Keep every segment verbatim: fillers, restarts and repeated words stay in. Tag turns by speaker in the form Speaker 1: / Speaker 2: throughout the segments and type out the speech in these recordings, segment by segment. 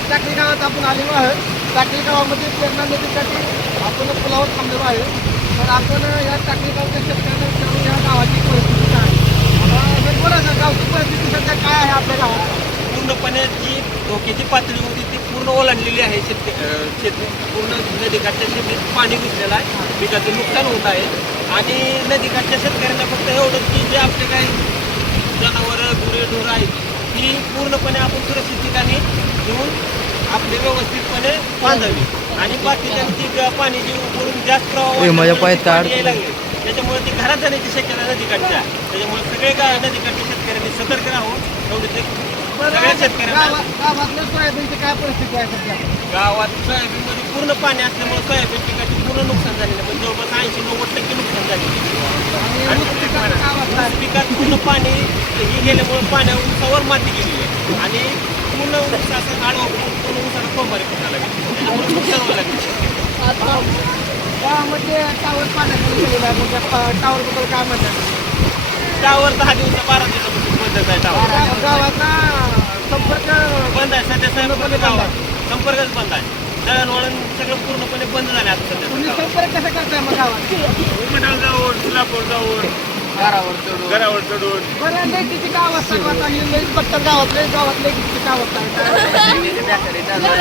Speaker 1: टाकळी गावात आपण आलेलो आहोत. टाकळी गावामध्ये प्रेरणा नदीसाठी आपण पुलावर थांबलेलो आहे. तर आपण या टाकळी गावच्या शेतकऱ्यांना विचारून या गावाची परिस्थिती काय आहे. तर बोला सर, गावची परिस्थिती सध्या काय आहे आपल्या गावात?
Speaker 2: पूर्णपणे जी धोक्याची पातळी होती ती पूर्ण ओलांडलेली आहे. शेत शेत पूर्ण नदीकाठच्या शेतीत पाणी घुसलेलं आहे, पिकाचं नुकसान होत आहे. आणि नदीकाठच्या शेतकऱ्यांना फक्त एवढंच की जे आपले काही जनावरं गुरेढोरं आहेत ती पूर्णपणे आपण सुरक्षित ठिकाणी घेऊन आपले व्यवस्थितपणे बांधावी. आणि बाकीच्यांची ग- पाणी जी वरून जास्त प्रवाह
Speaker 3: ए, माझ्या पायात
Speaker 2: वाढल्यामुळे
Speaker 3: ताड-
Speaker 2: पाणी यायला लागले, त्याच्यामुळे ती घरात जाण्याची शक्यता नदीकाठच्या. त्याच्यामुळे सगळे गा नदीकाठच्या शेतकऱ्यांनी सतर्क राहून एवढे सगळ्या शेतकऱ्यांना.
Speaker 1: गावा- गावातल्या सोयाबीनची काय परिस्थिती आहे सध्या?
Speaker 2: गावात सोयाबीनमध्ये पूर्ण पाणी असल्यामुळे सोयाबीन पिकाचे पूर्ण नुकसान झालेलं आहे. म्हणजे जवळपास ऐंशी नव्वद टक्के नुकसान झालेलं आहे.
Speaker 1: आणि ऊस पिकाचं काय अवस्था आहे?
Speaker 2: ऊस पिकात पूर्ण पाणी हे गेल्यामुळे पाण्या उसावर माती गेलेली आहे. आणि पूर्ण ऊस असं आडवा करून पूर्ण उसाला कोंबारी फुटायला लागेल. त्याच्यामुळे नुकसान व्हायला लागेल.
Speaker 1: गावामध्ये टावर पाण्याखाली गेलेला आहे. म्हणजे टावर बद्दल काय म्हणतात?
Speaker 2: टावर दहा दिवसा बारा दिवसापासून बंदच आहे. टावर
Speaker 1: गा- गावाचा संपर्क
Speaker 2: बंद आहे सध्या. साहेब गावात संपर्कच बंद आहे. दळणवळण सगळं पूर्णपणे बंद झालं आता
Speaker 1: तुम्ही
Speaker 2: सध्या.
Speaker 1: संपर्क कसा करताय मग गावात?
Speaker 2: उमटाळ जाऊन सोलापूर जाऊन घरावर चढून
Speaker 1: बरं, लेकीची काय अवस्था आहे? आता ही लई पट्टर गावातले गावात लेकीची काय अवस्था आहे?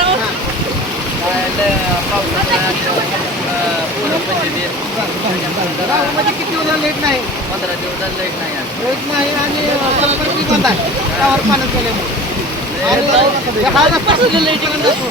Speaker 1: गावामध्ये किती वेळा लेट नाही?
Speaker 3: पंधरा दिवस लाईट नाही आली.
Speaker 1: लेट नाही आणि संपर्क बी बंद आहे टावर पाण्यात गेल्यामुळे. आणि हा रस्ता लाईट बंद असतो.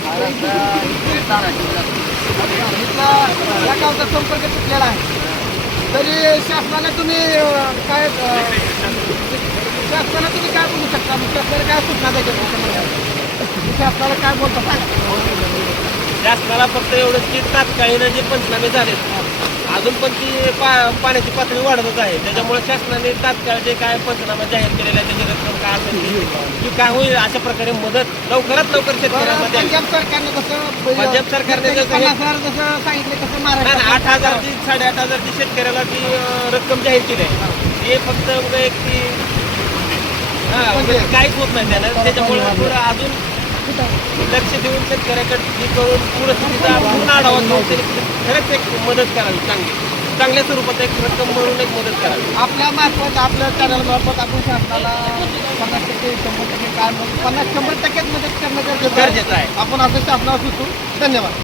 Speaker 1: इथला या गावचा संपर्क तुटलेला आहे. तरी शासनाला तुम्ही अं, काय अं, शासनाला तुम्ही काय बोलू शकता? मग शासनाला काय सूचना द्यायच्या? शासनाला काय बोलता सांगा.
Speaker 2: शासनाला फक्त एवढंच की तात्काळीनं जे पंचनामे झालेत अजून पण ती पा पाण्याची पातळी वाढतच आहे. त्याच्यामुळे शासनाने तात्काळ जे काय पंचनामा जाहीर केलेला आहे त्याची रक्कम काय असेल ती- की काय होईल अशा प्रकारे मदत लवकरात लवकर शेतकऱ्यांना द्यावी.
Speaker 1: पंजाब सरकारने कसं
Speaker 2: पंजाब सरकारने जसं हे-
Speaker 1: पन्नास हजार जसं सांगितलं तसं
Speaker 2: नाही, नाही, आठ
Speaker 1: महाराष्ट्र
Speaker 2: हजारची साडेआठ हजारची शेतकऱ्याला ती अं, रक्कम जाहीर केली आहे. हे फक्त उगा एक ती हा उगा ते काहीच होत नाही त्यानं. त्याच्यामुळे थोडं अजून लक्ष देऊन शेतकऱ्याकडे हे करून पूरस्थितीचा पूर्ण आढावा घेऊन त्यांनी खरंच एक मदत करावी. चांगली चांगल्या स्वरूपात एक रक्कम म्हणून एक मदत करावी.
Speaker 1: आपल्या मार्फत आपल्या चॅनल मार्फत आपण शासनाला पन्नास टक्के शंभर टक्के काय पन्नास शंभर टक्केच मदत करणं गरजेचं आहे.
Speaker 2: गरजेचं आहे.
Speaker 1: आपण असं शासनाला सुचू. धन्यवाद.